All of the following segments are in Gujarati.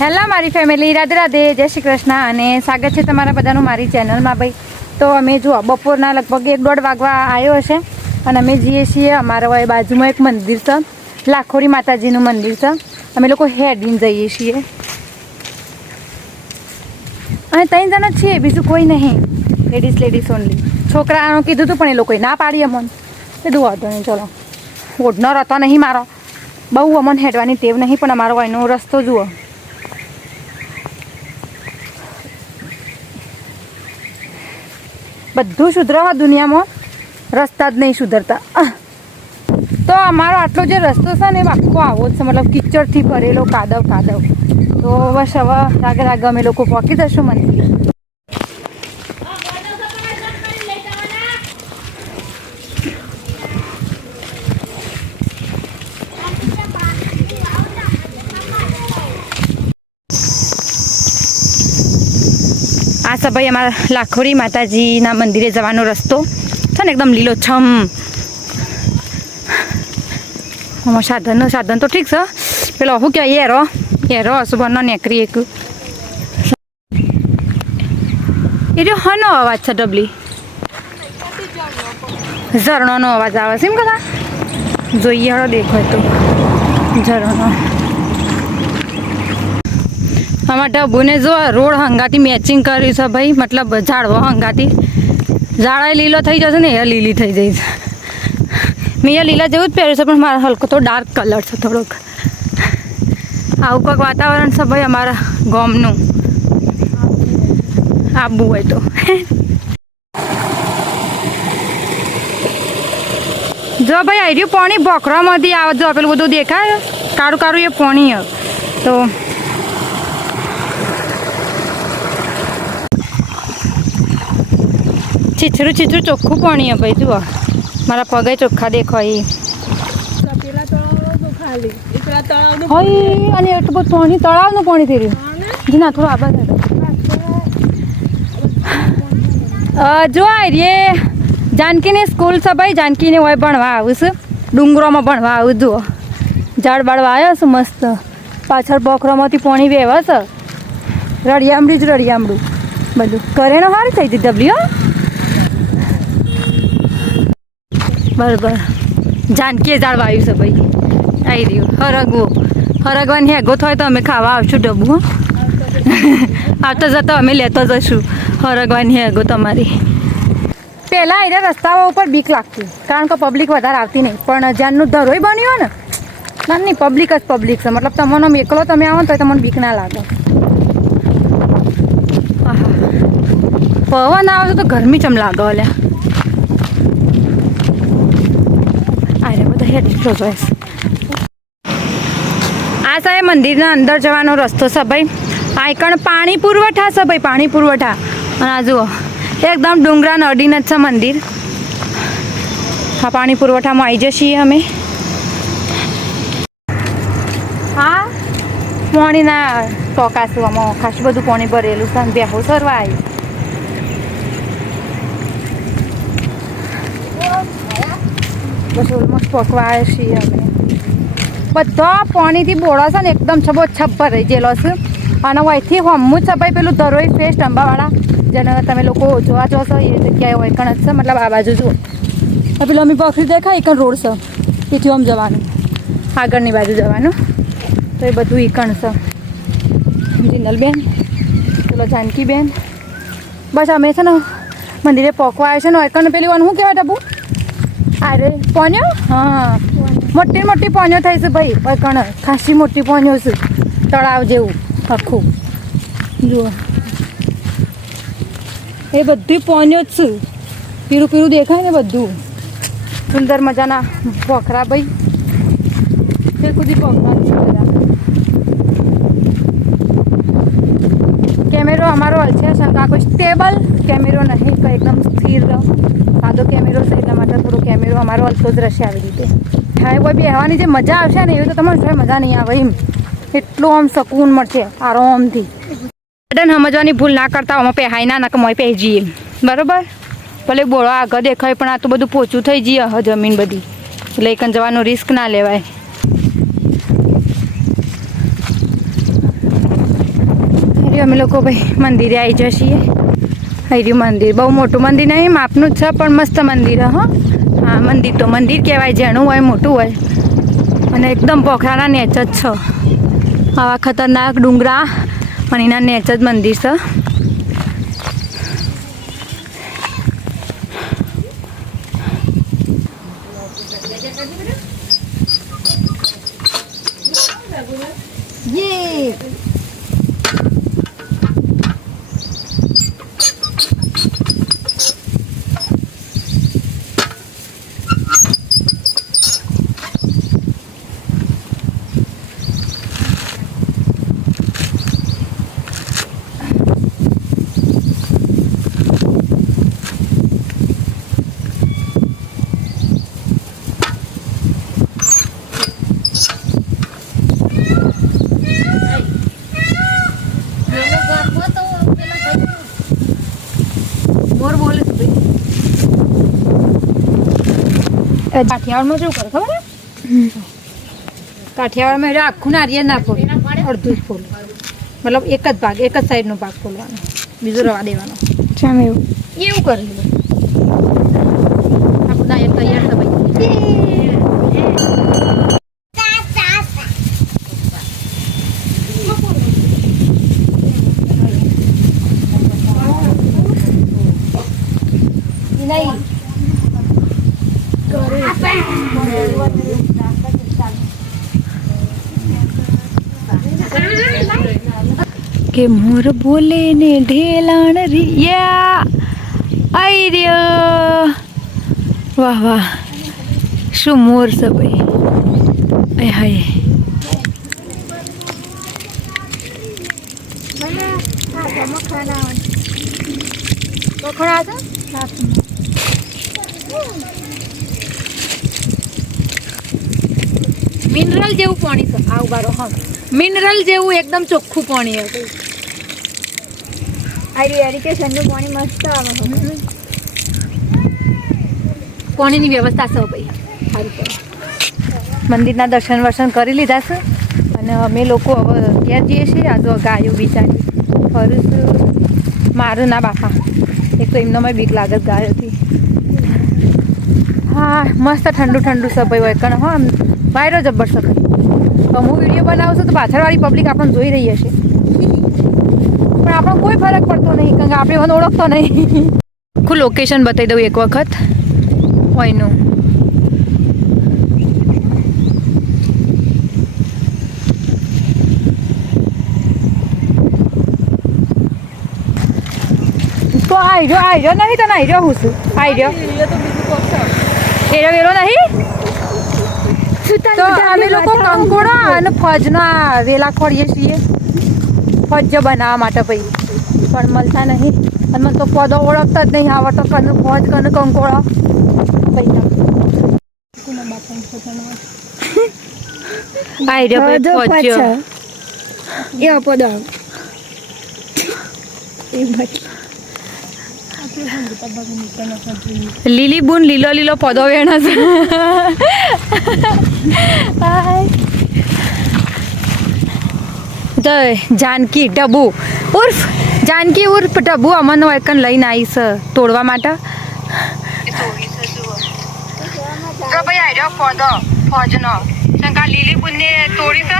હેલો મારી ફેમિલી, રાધે રાધે, જય શ્રી કૃષ્ણ અને સ્વાગત છે તમારા બધાનું મારી ચેનલમાં. ભાઈ તો અમે જુઓ બપોરના લગભગ 1-1.5 વાગવા આવ્યો હશે અને અમે જઈએ છીએ અમારા બાજુમાં એક મંદિર છે, લાખોરી માતાજીનું મંદિર છે. અમે લોકો હેડીને જઈએ છીએ અને 3 જણા છીએ, બીજું કોઈ નહીં, લેડીઝ ઓનલી. છોકરાનું કીધું હતું પણ એ લોકોએ ના પાડી અમને. કીધું વાંધો નહીં, ચલો. ઓઢનો રતો નહીં મારો, બહુ અમને હેડવાની ટેવ નહીં, પણ અમારો એનો રસ્તો જુઓ. બધું સુધરો દુનિયામાં, રસ્તા જ નહીં સુધરતા. તો અમારો આટલો જે રસ્તો છે ને એ આખો આવો જ છે, મતલબ કિચડથી ભરેલો, કાદવ. તો બસ હવે રાગે અમે લોકો પહોંચી જશું મંદિર. આ છે ભાઈ અમારા લાખોરી માતાજીના મંદિરે જવાનો રસ્તો છે ને, એકદમ લીલોછમ. આમાં સાધન તો ઠીક છે, પેલો શું કહેવાય એરો સુબરનો નેકરી એક એ જો હનો અવાજ છે, ડબલી ઝરણોનો અવાજ આવે છે એમ કદા. જોઈએ હળો દેખાય તો ઝરણો. આમાં ઢબુને જો રોડ હંગાતી મેચિંગ કર્યું છે ભાઈ, મતલબ ઝાડવો હંગાતી. ઝાડા લીલો થઈ જશે ને, એ લીલી થઈ જાય છે. મેં એ લીલા જેવું જ પહેર્યું છે, પણ મારો હલકો તો ડાર્ક કલર છે થોડોક. આવું કંઈક વાતાવરણ છે ભાઈ અમારા ગામનું, આવવું હોય તો. જો ભાઈ આવી રહ્યું પાણી ભોખરામાંથી આવે, જો પેલું બધું દેખાય કાળું એ પાણી તો છીછરું ચોખ્ખું પાણી ભાઈ. જુઓ મારા પગે ચોખ્ખા દેખાય. અને એટલું બધું પાણી, તળાવનું પાણી થઈ રહ્યું. ના થોડું આબાદ જો રે જાનકીની સ્કૂલ છે ભાઈ. જાનકીને હોય ભણવા આવું છે, ડુંગરોમાં ભણવા આવું. જુઓ ઝાડ બાળવા આવ્યો છે મસ્ત. પાછળ બોખરામાંથી પાણી વહેવા છે. રળિયામડું બધું કરે ને સારી થઈ જઈ ડબલી. બરાબર જાનકીએ ઝાડ વાવ્યું છે ભાઈ. આવી રહ્યું હરગવાની હેગો થાય તો અમે ખાવા આવશું ડબ્બું. આવતા જતા અમે લેતો જશું હરગવાની હેગો તમારી. પહેલાં અહીંયા રસ્તાઓ ઉપર બીક લાગતી, કારણ કે પબ્લિક વધારે આવતી નહીં. પણ જ્યાંનું ધરોઈ બન્યું હોય ને, નહીં પબ્લિક જ પબ્લિક છે. મતલબ તમને એકલો તમે આવો ને તો તમને બીક ના લાગે. પવન આવે તો ગરમી ચમ લાગે. ઓલ્યા અરે બધા હેઠો જોઈશ. આ સાહેબ મંદિરના અંદર જવાનો રસ્તો છે ભાઈ. આઈકણ પાણી પુરવઠા છે ભાઈ, પાણી પુરવઠા. અને આ જુઓ એકદમ ડુંગરા અડીને જ છે મંદિર. હા પાણી પુરવઠામાં આવી જઈએ અમે. હા પાણીના ટોકાશું, આમાં ખાસું બધું પાણી ભરેલું છે. બેહો સરવા આવી. બસ ઓલમોસ્ટ પકવા આવ્યા છીએ અમે. બધા પાણીથી બોળા છે ને, એકદમ છબોછપ ભરાઈ ગયેલો છે. અને અહીંથી હમું છે ભાઈ પેલું ધરોઈ ફેસ્ટ અંબાવાળા, જેને તમે લોકો જોવા જોશો એ જગ્યાએ હોય કણ જ છે. મતલબ આ બાજુ જુઓ પેલું અમે બકરી દેખાય એકણ રોડ છે, એથી આમ જવાનું, આગળની બાજુ જવાનું. તો એ બધું ઈકણ છે. જિંદલબેન, પેલો જાનકીબેન, બસ અમે છે ને મંદિરે પકવા આવ્યા છે ને. એકણ પેલી વાનું શું કહેવાય ડબ્બુ? અરે પોન્યો. હા મોટી પોન્યો થઈ છે ભાઈ. એકણ ખાસી મોટી પોન્યો છે, તળાવ જેવું આખું. જુઓ એ બધી પોન્યો જ છે, પીળું દેખાય ને બધું. સુંદર મજાના પોખરા ભાઈ. તે સુધી પોખરા કેમેરો અમારો છે શંકા, કોઈ સ્ટેબલ કેમેરો નહીં, કંઈ એકદમ સ્થિર સાદો કેમેરો છે. એટલા માટે થોડો કેમેરો અમારો હલતો જ રહેશે આવી રીતે. હા કોઈ બેહવાની જે મજા આવશે ને એવી તો તમારે મજા નહીં આવે એમ. એટલું આમ શકૂન મળશે આરામથી. બટન સમજવાની ભૂલ ના કરતા, આમાં પહેરાય ના કે મોય પહેરી જઈએ બરાબર. ભલે બોળો આગળ દેખાય પણ આ તો બધું પોચું થઈ જઈએ જમીન બધી, એટલે એકન જવાનું રિસ્ક ના લેવાય. પછી અમે લોકો ભાઈ મંદિરે આવી જઈએ. અહીં રહ્યું મંદિર, બહુ મોટું મંદિર નહીં, માપનું જ છે પણ મસ્ત મંદિર. હા મંદિર તો મંદિર કહેવાય, જેનું હોય મોટું હોય. અને એકદમ પોખરાના નેચ જ છે, આવા ખતરનાક ડુંગરા અને એના નેચ જ મંદિર છે. કાઠિયાવાડમાં શું કરે ખબર? કાઠિયાવાડમાં એટલે આખું નારિયેળ ના ફોડે, અડધું જ ફોડે. મતલબ એક જ ભાગ, એક જ સાઈડનો ભાગ ફોડવાનો, બીજું રવા દેવાનો. એવું કરે આપણું નારિયેળ તૈયાર છે ભાઈ. કે મોર બોલે ને ઢેલાણ રિયા આઈ રહ્યો. વાહ વાહ, શું મોર છે ભાઈ. આય હાય, મિનરલ જેવું પાણી છે. આ ઉભારો, હા મિનરલ જેવું એકદમ ચોખ્ખું પાણી હતું. એરિકેશનનું પાણી મસ્ત આવે. પાણીની વ્યવસ્થા છે ભાઈ, સારું કરે. મંદિરના દર્શન વર્શન કરી લીધા છે અને અમે લોકો હવે ત્યાં જઈએ છીએ. આ તો ગાયો બિચારી ફરું મારું ના બાપા, એક તો એમનો મેં બીક લાગે ગાયોથી. હા મસ્ત ઠંડુ ઠંડુ છે ભાઈ હોય કણ. હા વાયરો જબ્બર છે. હું વિડીયો બનાવું છું તો પાછળવાળી પબ્લિક આપણને જોઈ રહી હશે પણ આપણને કોઈ ફરક પડતો નહીં, કારણ કે આપણે એને ઓળખતો નહીં. આખું લોકેશન બતાવી દઉં એક વખત હોયનું. તો આયરો નહીં, તને આયરો હું છું આયરો એરો વેરો નહીં. તો અમે લોકો કંકોડા અને ફજના વેલા ખોડીએ છીએ, ફજ બનાવવા માટે ભાઈ, પણ મળતા નહીં. અને મને તો પદો ઓળખતા જ નહીં આવડતો, કનું ફજ કનું કંકોડા ભાઈ. લીલી બૂન લીલો લીલો પદો વેણા છે. જાનકી ડબ્બુ ઉર્ફ જાનકી ઉર્ફ ડબ્બુ અમને એકન લઈને આવી છે તોડવા માટે. લીલી બૂન ને તોડી છે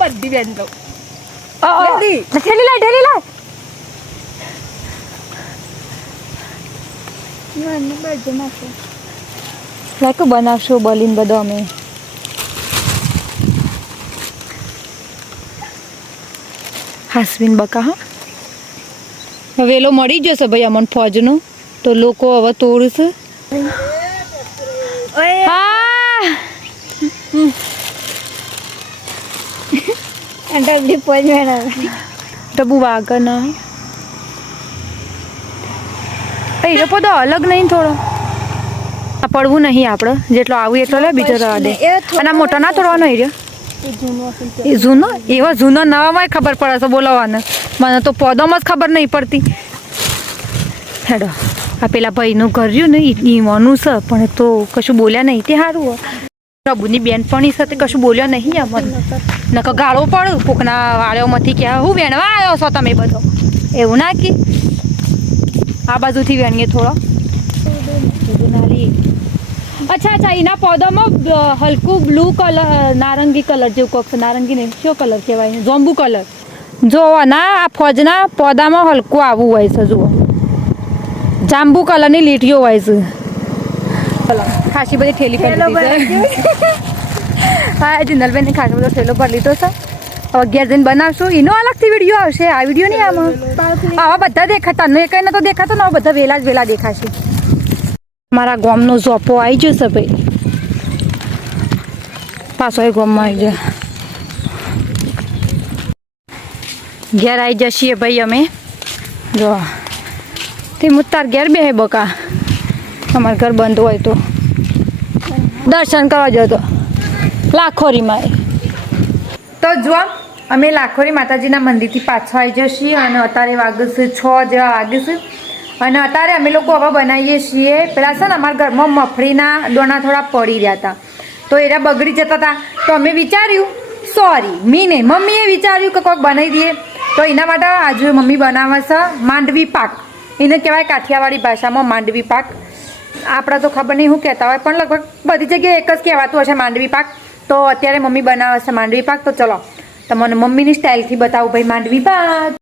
બધી બેન તો ઢેલી લાય લાયકો બનાવશો બોલીને બધો અમે. હાસવીન બકા હા વેલો મળી જશે ભાઈ અમને ફોજનો, તો લોકો હવે તોડશે. ડબ્બુ વાગર ના એ બધો અલગ નહીં, થોડો પડવું નહીં આપણે જેટલો આવું એટલો લે, બીજો રવા દે. અને મોટો ના તોડવાનો એ જૂનો, એવો જૂનો નવામાં ખબર પડે છે બોલાવવાનો, મને તો પોદોમાં જ ખબર નહીં પડતી. હેડો આ પેલા ભાઈનું ઘર રહ્યું ને ઈવાનું છે પણ તો કશું બોલ્યા નહીં તે સારું પ્રભુની બેનપણી સાથે કશું બોલ્યા નહીં અમને નકર ગાળો પડું કોકના વાળ્યોમાંથી કે હું વેણવા આવ્યો છો તમે બધો એવું ના કે આ બાજુથી વેણીએ થોડો અચ્છા એના પૌધામાં હલકું બ્લુ કલર નારંગી કલર જેવું કોક નારંગી નહીં શું કલર કહેવાય જોંબુ કલર જો ના આ ફોજના પૌધામાં હલકું આવવું હોય છે જુઓ જાંબુ કલરની લીટીઓ હોય છે ખાસી બધી ઠેલી કરી હા જિંદલબેન ખાસી બધો ઠેલો ભરી લીધો છે હવે ઘેર જઈને બનાવશું એનો અલગથી વિડીયો આવશે આ વિડીયો નહીં આમાં આવા બધા દેખાતા ને કંઈ નતો દેખાતો ને બધા વેલા જ વેલા દેખાશે મારા ગામનો ઝોપો આવી જશે ભાઈ પાછો એ ગામમાં આવી જાય ઘેર આવી જશીએ ભાઈ અમે જો તે મુત્તાર ઘેર બે બકા અમારું ઘર બંધ હોય તો દર્શન કરવા જતો લાખોરીમાં તો જો અમે લાખોરી માતાજીના મંદિરથી પાછા આવી જઈએ અને અત્યારે વાગશે 6 જેવા વાગશે અને અત્યારે અમે લોકો હવે બનાવીએ છીએ પેલા છે ને અમારા ઘરમાં મફળીના દોણા થોડા પડી રહ્યા હતા તો એરા બગડી જતા હતા તો અમે વિચાર્યું સોરી મીને મમ્મીએ વિચાર્યું કે કોઈક બનાવી દઈએ તો એના માટે આજે મમ્મી બનાવે છે માંડવી પાક એને કહેવાય કાઠિયાવાડી ભાષામાં માંડવી પાક આપણે તો ખબર નહીં શું કહેતા હોય પણ લગભગ બધી જગ્યાએ એક જ કહેવાતું હશે માંડવી પાક તો અત્યારે મમ્મી બનાવે છે માંડવી પાક તો ચલો તમને મમ્મીની સ્ટાઇલથી બતાવું ભાઈ માંડવી પાક